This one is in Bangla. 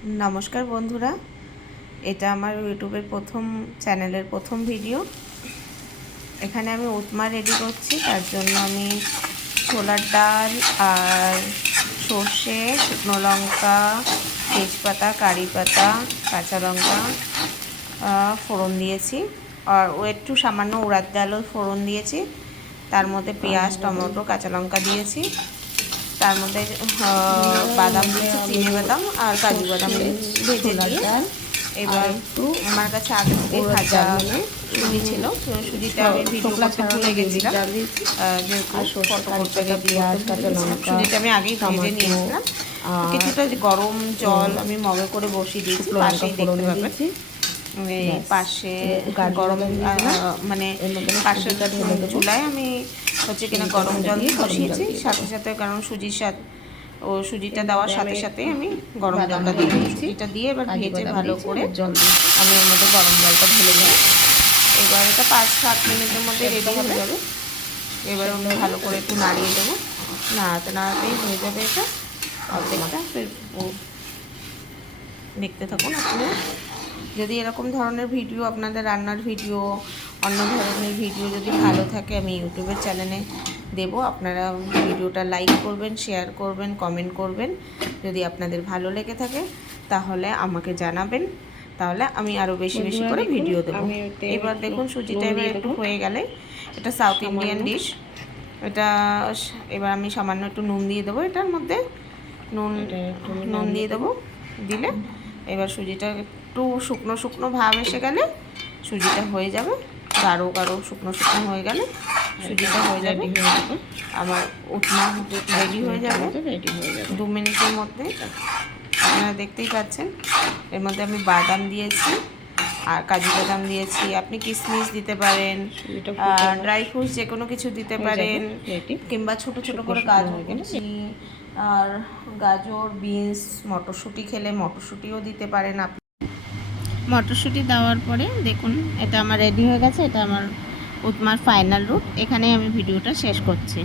নমস্কার বন্ধুরা, এটা আমার ইউটিউবের চ্যানেলের প্রথম ভিডিও। এখানে আমি উপমা রেডি করছি। তার জন্য আমি ছোলার ডাল আর সর্ষে, শুকনো লঙ্কা, তেজপাতা, কারি পাতা, কাঁচা লঙ্কা ফোড়ন দিয়েছি। আর একটু সামান্য উড়ার ডালও ফোড়ন দিয়েছি। তার মধ্যে পেঁয়াজ, টমেটো, কাঁচা লঙ্কা দিয়েছি। তার মধ্যে বাদাম দিয়েছি, চিনি বাদাম আর কাজু বাদাম ভেজে দিয়ে এবার আমার কাছে আগে থেকে ভাজা সুজি ছিল, সুজিটা আমি ভিডিও করতে ভুলে গেছিলাম। সুজিটা আমি আগেই ভেজে নিয়েছিলাম। কিছুটা গরম জল আমি মগে করে বসিয়ে দিয়েছি, পাশেই দেখতে পাবেন। পাশে গরম মানে পাশের চুলায় আমি হচ্ছে কিনা গরম জল দিয়ে বসিয়েছি সাথে সাথে, কারণ সুজিটা দেওয়ার সাথে সাথে আমি গরম জলটা দিয়ে দিয়েছি। এটা দিয়ে এবার ভেজে ভালো করে আমি এর মধ্যে গরম জলটা ঢেলে দিই। এবার এটা 5-7 মিনিটের মধ্যে রেডি হয়ে যাবে। এবার আমি ভালো করে একটু নাড়িয়ে দেবো, নাড়াতে নাড়াতেই হয়ে যাবে এটা অর্ধেকটা। দেখতে থাকুন আপনারা। যদি এরকম ধরনের ভিডিও, আপনাদের রান্নার ভিডিও, অন্য ধরনের ভিডিও যদি ভালো থাকে, আমি ইউটিউবের চ্যানেলে দেব। আপনারা ভিডিওটা লাইক করবেন, শেয়ার করবেন, কমেন্ট করবেন। যদি আপনাদের ভালো লেগে থাকে তাহলে আমাকে জানাবেন, তাহলে আমি আরও বেশি বেশি করে ভিডিও দেবো। এবার দেখুন সুজিটা এবার একটু হয়ে গেলে, এটা সাউথ ইন্ডিয়ান ডিশ। এটা এবার আমি সামান্য একটু নুন দিয়ে দেবো। এটার মধ্যে নুন দিয়ে দেবো। দিলে এবার সুজিটা একটু শুকনো শুকনো ভাব এসে গেলে সুজিটা হয়ে যাবে। গাঢ় শুকনো শুকনো হয়ে গেলে সুজিটা হয়ে যাবে। আমার উপমা রেডি হয়ে যাবে 2 মিনিটের মধ্যে। আপনারা দেখতেই পাচ্ছেন এর মধ্যে আমি বাদাম দিয়েছি আর কাজু বাদাম দিয়েছি। আপনি কিশমিশ দিতে পারেন, ড্রাই ফ্রুটস যে কোনো কিছু দিতে পারেন, কিংবা ছোট ছোট করে কাজু কুচি আর গাজর, বিনস, মটরশুঁটি খেলে মটরশুঁটিও দিতে পারেন আপনি। মটরশুঁটি দেওয়ার পরে দেখুন এটা আমার রেডি হয়ে গেছে। এটা আমার উপমার ফাইনাল রূপ। এখানে আমি ভিডিওটা শেষ করছি।